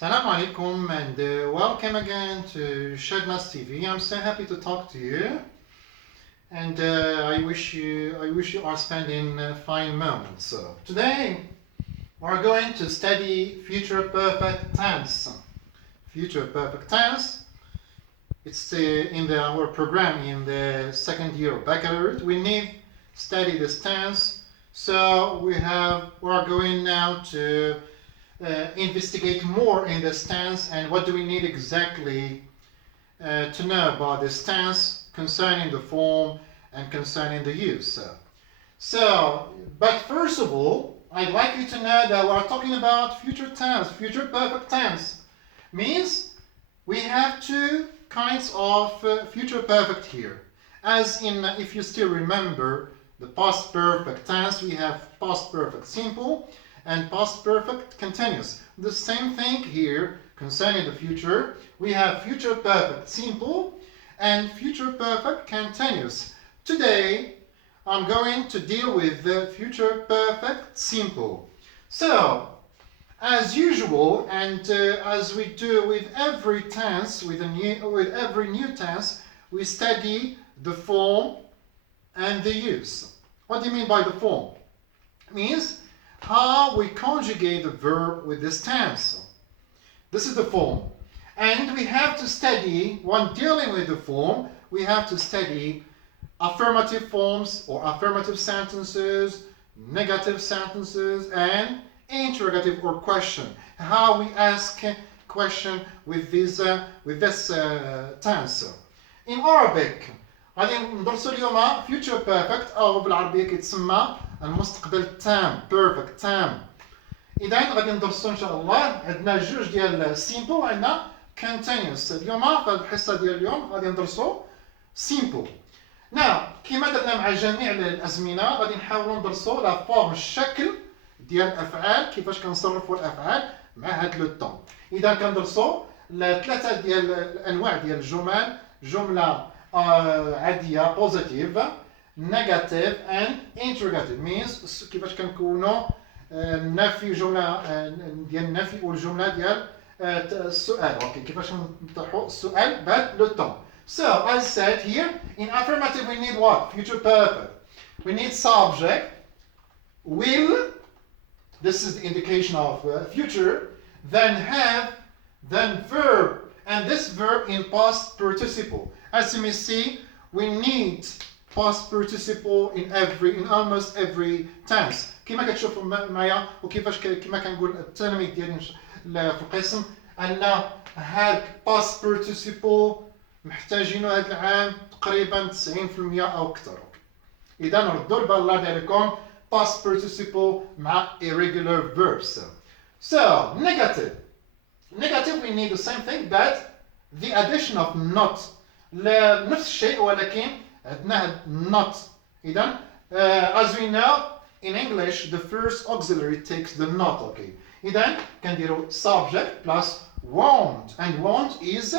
Assalamu alaikum and welcome again to ChadNass TV. I'm so happy to talk to you, and I wish you are spending fine moments. So today we're going to study future perfect tense. Future perfect tense. It's in our program in the second year of baccalaureate. We need study this tense. So we are going now to investigate more in the tense and what do we need exactly to know about this tense concerning the form and concerning the use. But first of all, I'd like you to know that we're talking about future tense. Future perfect tense means we have two kinds of future perfect here. As in, if you still remember the past perfect tense, we have past perfect simple and past perfect continuous. The same thing here concerning the future. We have future perfect simple and future perfect continuous. Today I'm going to deal with the future perfect simple. So as usual, and as we do with every tense, with every new tense, we study the form and the use. What do you mean by the form? It means how we conjugate the verb with this tense. This is the form. And we have to study, when dealing with the form, we have to study affirmative forms or affirmative sentences, negative sentences, and interrogative or question. How we ask question with this tense. In Arabic, غادي ندرسوا اليوم future perfect أو بالعربية كيتسمى المستقبل التام perfect تام. إذا غادي ندرسوا إن شاء الله عندنا جوج ديال simple وعندنا continuous. اليوم في هذه الحصة ديال اليوم غادي ندرسوا simple. كما درنا مع جميع الأزمنة غادي نحاولوا ندرسوا لا فورم الشكل ديال الأفعال كيفاش كنصرفوا الأفعال مع هاد لو طون. إذا كندرسوا ثلاثة ديال الأنواع ديال الجمل جملة عادية positive, negative and interrogative means كيفاش كنكونوا النفي جملة ديال النفي والجملة ديال السؤال. اوكي كيفاش نطرحوا السؤال بهذا لو طون. So as said here, in affirmative we need what? Future perfect. We need subject, will, this is the indication of future, then have, then verb, and this verb in past participle. As you may see, we need past participle in almost every tense. كما كتشوفوا معايا وكيفاش كما كنقول التلاميذ ديالي في القسم ان هاد past participle محتاجينه هذا العام تقريبا 90% او اكثر. اذا ردوا البال الله ديالكم past participle مع irregular verbs. So negative we need the same thing but the addition of not. نفس الشيء ولكن عندنا not. إذا as we know in English the first auxiliary takes the not. Okay. إذا كنديروا subject plus won't and won't is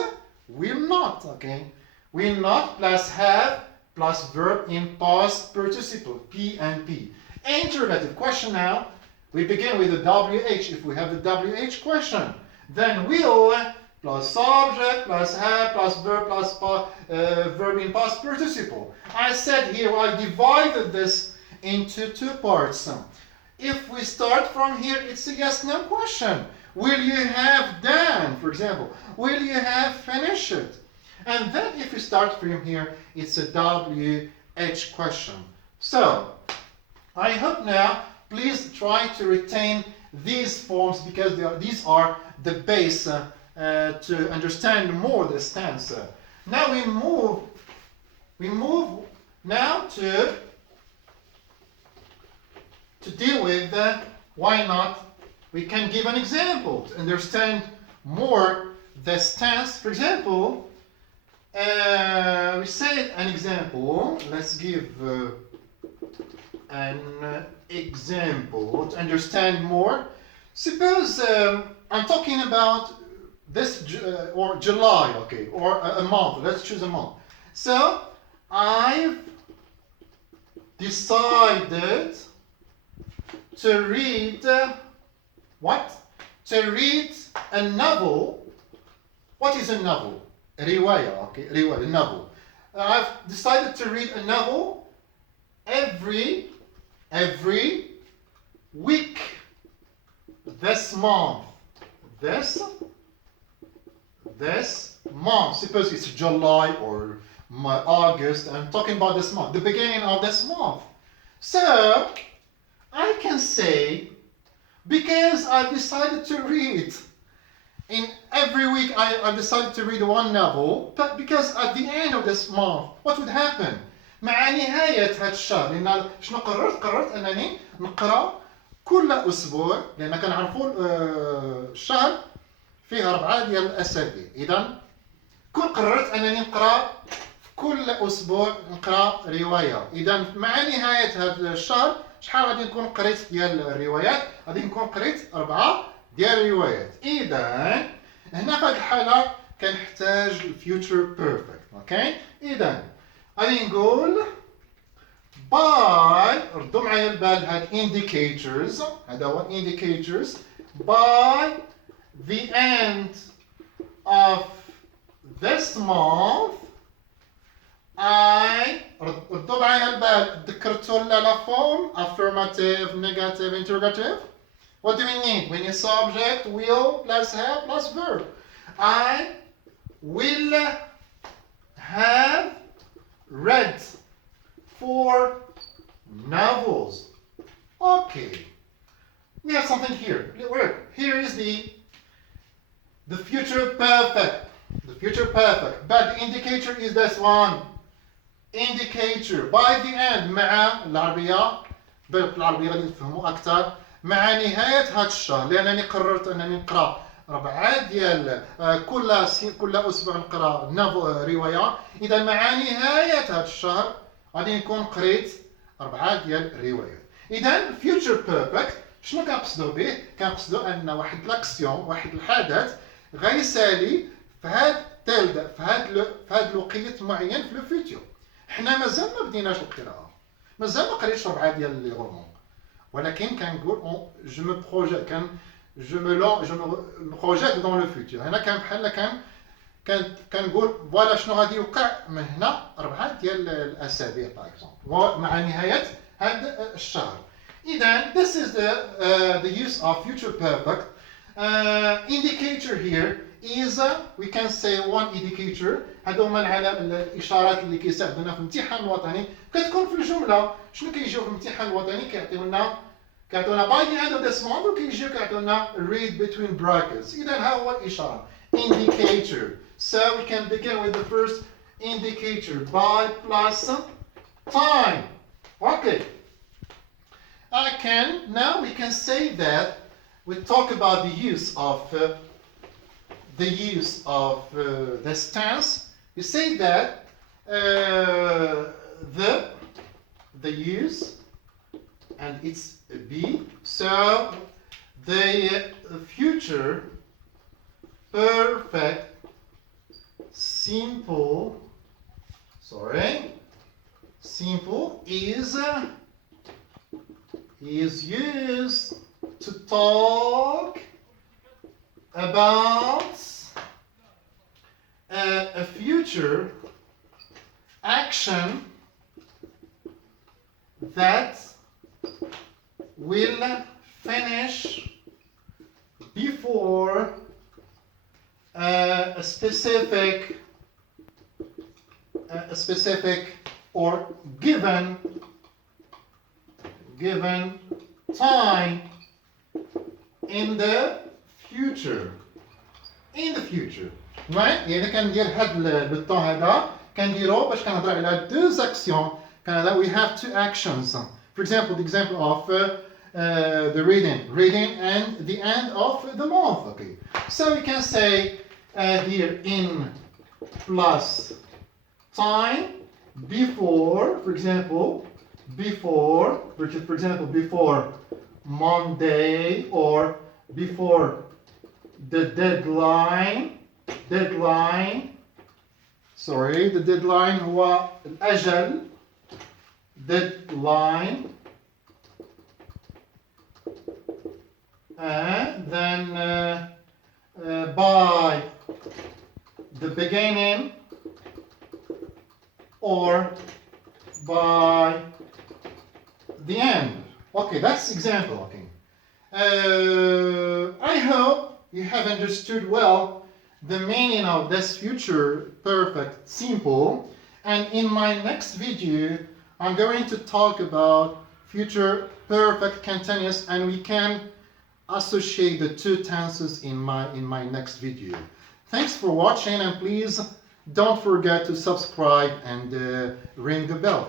will not. Okay. Will not plus have plus verb in past participle P and P. Interrogative question now. We begin with the WH if we have the WH question. Then will plus subject plus have plus verb plus verb in past participle. I said here I divided this into two parts. If we start from here, it's a yes/no question. Will you have done, for example? Will you have finished? And then if we start from here, it's a WH question. So I hope now, please try to retain these forms because these are the base to understand more this tense. Now we move now to deal with why not. We can give an example to understand more this tense. For example, we say an example. Let's give an example to understand more. Suppose I'm talking about this or July, okay, or a month. Let's choose a month. So I've decided to read what? to read a novel. What is a novel? رواية, okay, رواية, novel. I've decided to read a novel every week this month. This month. Suppose it's July or August. I'm talking about this month, the beginning of this month. So I can say, because I decided to read in every week, I decided to read one novel, but because at the end of this month, what would happen? مع نهاية هذا الشهر، لأن شنو قررت أنني نقرأ كل أسبوع، لأن كنعرفوا الشهر فيه 4 ديال الأسابيع، إذا قررت أنني نقرأ كل أسبوع نقرأ رواية، إذا مع نهاية هذا الشهر شحال غادي نكون قريت ديال الروايات؟ غادي نكون قريت 4 ديال الروايات. إذا هنا في هذه الحالة كنحتاج الفيوتشر بيرفكت، أوكي؟ إذا غادي نقول by، ردوا معايا البال هاد indicators، هذا هو indicators، by the end of this month ردوا معايا البال، ذكرتوا لا form affirmative, negative, interrogative. What do we need? We need subject, will, plus have, plus verb. I will have read 4 novels. Okay. We have something here. Here is the future perfect. The future perfect. But the indicator is this one. Indicator. By the end. مع العربية. بالعربية غادي نفهموا أكثر. مع نهاية هذا الشهر. لأنني قررت أنني نقرأ 4 ديال كل أسبوع نقرأ رواية. إذا مع نهاية هذا الشهر غادي نكون قريت 4 ديال الروايات. إذا future perfect شنو كنقصدوا به؟ كنقصدوا أن واحد لاكسيون، واحد الحدث غيسالي في هذا الوقيت معين في الفيتيو. حنا مازال ما بديناش القراءة، مازال ما قريتش 4 ديال لي غورمون، ولكن كنقول جو مو بروجيت دون لو فيتير. هنا كان بحال كنقول فوالا شنو غادي يوقع من هنا 4 ديال الاسابيع باغ اكزومبل مع نهايه هذا الشهر. اذا this is the use of future perfect. Indicator here is we can say one indicator. هادو هما الاشارات اللي كيساعدونا في الامتحان الوطني، كتكون في الجمله. شنو كيجيو في الامتحان الوطني؟ كيعطيونا by the end of this month، وكيجيو كيعطيونا read between brackets. اذا ها هو الاشاره indicator. So we can begin with the first indicator, by plus time. Okay. Now we can say that we talk about the use of this tense. You say that the use, and it's be. So the future perfect simple is used to talk about a future action that will finish before a specific or given time in the future. right? يعني كندير هذا البطون هذا كنديرو باش كنهضر على deux actions. we have 2 actions. For example, the example of the reading and the end of the month. Okay, so we can say here in plus time before, for example, before Monday, or before the deadline. Sorry, the deadline هو الأجل. deadline then by the beginning or by the end. Okay, that's example. Okay. I hope you have understood well the meaning of this future perfect simple, and in my next video I'm going to talk about future perfect continuous, and we can associate the two tenses in my next video. Thanks for watching, and please don't forget to subscribe and ring the bell.